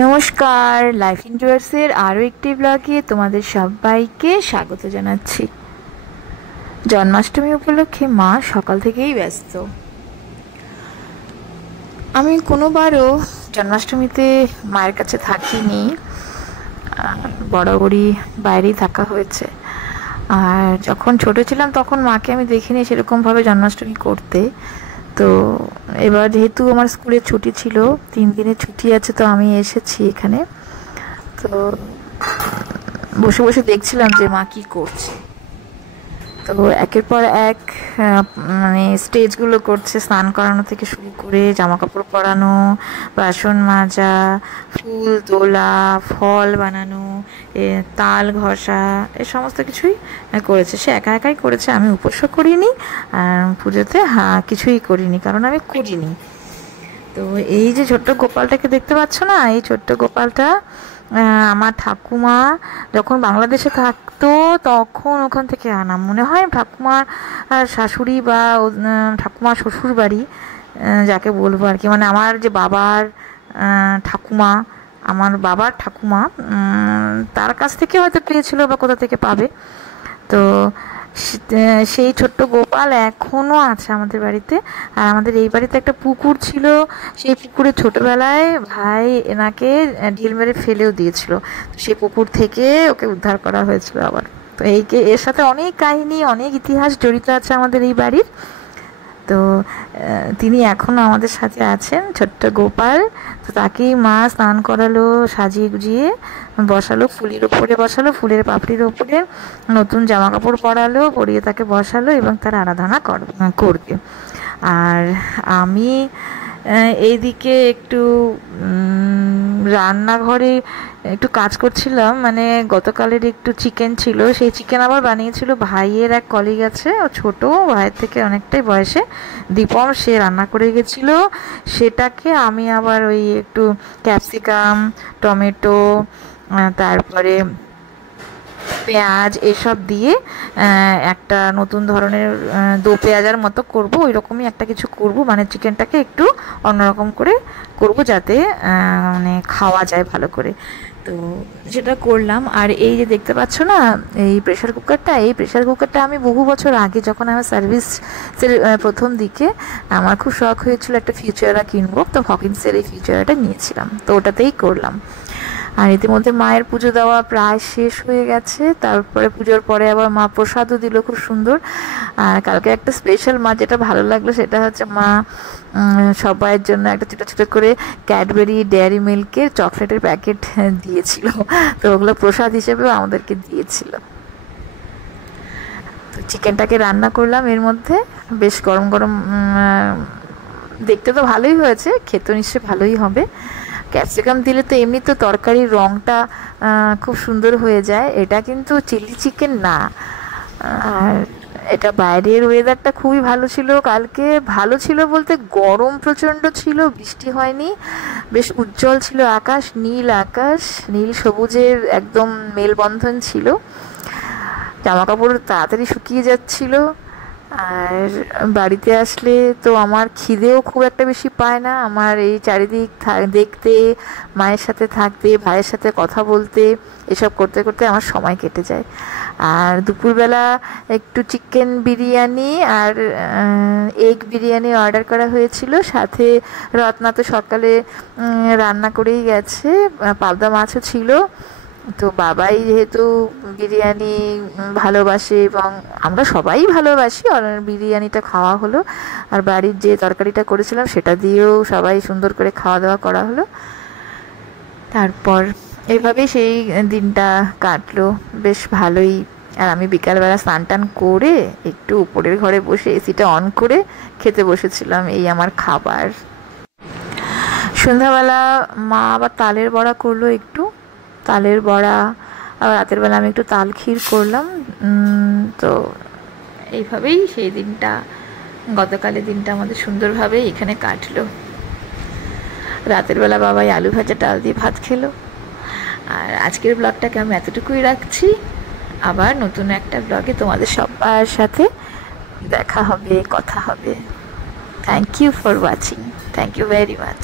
নমস্কার, লাইফ ইন্টারেস্টের আরও একটি ব্লগে তোমাদের সবাইকে স্বাগত জানাচ্ছি। জন্মাষ্টমী উপলক্ষে মা সকাল থেকেই ব্যস্ত। আমি কোনোবারও জন্মাষ্টমীতে মায়ের কাছে থাকিনি, বরাবরই বাইরেই থাকা হয়েছে। আর যখন ছোট ছিলাম তখন মাকে আমি দেখিনি সেরকমভাবে জন্মাষ্টমী করতে। তো এবার যেহেতু আমার স্কুলের ছুটি ছিল, 3 দিনের ছুটি আছে, তো আমি এসেছি এখানে। তো বসে বসে দেখছিলাম যে মা কি করছে। তো একের পর এক মানে স্টেজগুলো করছে, স্নান করানো থেকে শুরু করে জামা কাপড় পরানো, বাসন মাজা, ফুল তোলা, ফল বানানো, তাল ঘষা, এই সমস্ত কিছুই করেছে। সে একা একাই করেছে, আমি উপোসও করিনি আর পুজোতে কিছুই করিনি, কারণ আমি করিনি। তো এই যে ছোট্ট গোপালটাকে দেখতে পাচ্ছ না, এই ছোট্ট গোপালটা আমার ঠাকুমা যখন বাংলাদেশে থাকতো তখন ওখান থেকে আনা, মনে হয় ঠাকুমার শাশুড়ি বা ঠাকুমার শ্বশুর বাড়ি, যাকে বলবো আর কি, মানে আমার যে বাবার ঠাকুমা, আমার বাবার ঠাকুমা তার কাছ থেকে হয়তো পেয়েছিল বা কোথা থেকে পাবে। তো সেই ছোট্ট গোপাল এখনও আছে আমাদের বাড়িতে। আর আমাদের এই বাড়িতে একটা পুকুর ছিল, সেই পুকুরে ছোটোবেলায় ভাই এনাকে ঢিল মেরে ফেলেও দিয়েছিল, সেই পুকুর থেকে ওকে উদ্ধার করা হয়েছিল আবার। তো এর সাথে অনেক কাহিনী, অনেক ইতিহাস জড়িত আছে আমাদের এই বাড়ির। তো তিনি এখনও আমাদের সাথে আছেন, ছোট্ট গোপাল। তো তাকেই মা স্নান করালো, সাজিয়ে গুজিয়ে বসালো, ফুলের ওপরে বসালো, ফুলের পাপড়ির ওপরে নতুন জামা কাপড় পরালো, পরিয়ে তাকে বসালো এবং তার আরাধনা করবে। আর আমি এইদিকে একটু রান্নাঘরে একটু কাজ করছিলাম, মানে গতকালের একটু চিকেন ছিল, সেই চিকেন আবার বানিয়েছিল ভাইয়ের এক কলিগ আছে, ও ছোটো ভাইয়ের থেকে অনেকটাই বয়সে, দীপম, সে রান্না করে গেছিল। সেটাকে আমি আবার ওই একটু ক্যাপসিকাম, টমেটো, তারপরে পেঁয়াজ এসব দিয়ে একটা নতুন ধরনের দো পেঁয়াজার মতো করব, ওই রকমই একটা কিছু করব, মানে চিকেনটাকে একটু অন্যরকম করে করব যাতে মানে খাওয়া যায় ভালো করে। তো সেটা করলাম। আর এই যে দেখতে পাচ্ছ না এই প্রেশার কুকারটা, এই প্রেশার কুকারটা আমি বহু বছর আগে যখন আমার সার্ভিসের প্রথম দিকে আমার খুব শখ হয়েছিল একটা ফিউচারা কিনবো, তো হকিন্সের এই ফিউচারাটা নিয়েছিলাম, তো ওটাতেই করলাম। আর ইতিমধ্যে মায়ের পুজো দেওয়া প্রায় শেষ হয়ে গেছে। তারপরে পুজোর পরে আবার মা প্রসাদও দিল খুব সুন্দর। আর কালকে একটা স্পেশাল মা যেটা ভালো লাগলো সেটা হচ্ছে মা সবাইয়ের জন্য একটা ছোটো ছোটো করে ক্যাডবেরি ডেয়ারি মিল্কের চকলেটের প্যাকেট দিয়েছিল, তো ওগুলো প্রসাদ হিসেবেও আমাদেরকে দিয়েছিল। তো চিকেনটাকে রান্না করলাম, এর মধ্যে বেশ গরম গরম, দেখতে তো ভালোই হয়েছে, খেতে নিশ্চয়ই ভালোই হবে। ক্যাপসিকাম দিলে তো এমনি তো তরকারির রঙটা খুব সুন্দর হয়ে যায়, এটা কিন্তু চিলি চিকেন না। আর এটা বাইরের ওয়েদারটা খুবই ভালো ছিল কালকে, ভালো ছিল বলতে গরম প্রচণ্ড ছিল, বৃষ্টি হয়নি, বেশ উজ্জ্বল ছিল আকাশ, নীল আকাশ, নীল সবুজের একদম মেলবন্ধন ছিল, জামা কাপড় তাড়াতাড়ি শুকিয়ে যাচ্ছিল। আর বাড়িতে আসলে তো আমার খিদেও খুব একটা বেশি পায় না, আমার এই চারিদিক দেখতে, মায়ের সাথে থাকতে, ভাইয়ের সাথে কথা বলতে, এসব করতে করতে আমার সময় কেটে যায়। আর দুপুরবেলা একটু চিকেন বিরিয়ানি আর এগ বিরিয়ানি অর্ডার করা হয়েছিল, সাথে রত্না তো সকালে রান্না করেই গেছে, পাবদা মাছও ছিল। তো বাবাই যেহেতু বিরিয়ানি ভালোবাসে এবং আমরা সবাই ভালোবাসি, বিরিয়ানিটা খাওয়া হলো। আর বাড়ির যে তরকারিটা করেছিলাম সেটা দিয়েও সবাই সুন্দর করে খাওয়া দাওয়া করা হলো। তারপর এভাবেই সেই দিনটা কাটলো বেশ ভালোই। আর আমি বিকালবেলা স্নান টান করে একটু উপরের ঘরে বসে এসিটা অন করে খেতে বসেছিলাম এই আমার খাবার। সন্ধ্যাবেলা মা আবার তালের বড়া করলো, একটু তালের বড়া, আবার রাতের বেলা আমি একটু তাল ক্ষীর করলাম। তো এইভাবেই সেই দিনটা, গতকালের দিনটা আমাদের সুন্দরভাবে এখানে কাটলো। রাতের বেলা বাবাই আলু ভাজা ডাল দিয়ে ভাত খেলো। আর আজকের ব্লগটাকে আমি এতটুকুই রাখছি, আবার নতুন একটা ব্লগে তোমাদের সবার সাথে দেখা হবে, কথা হবে। Thank you for watching, thank you very much.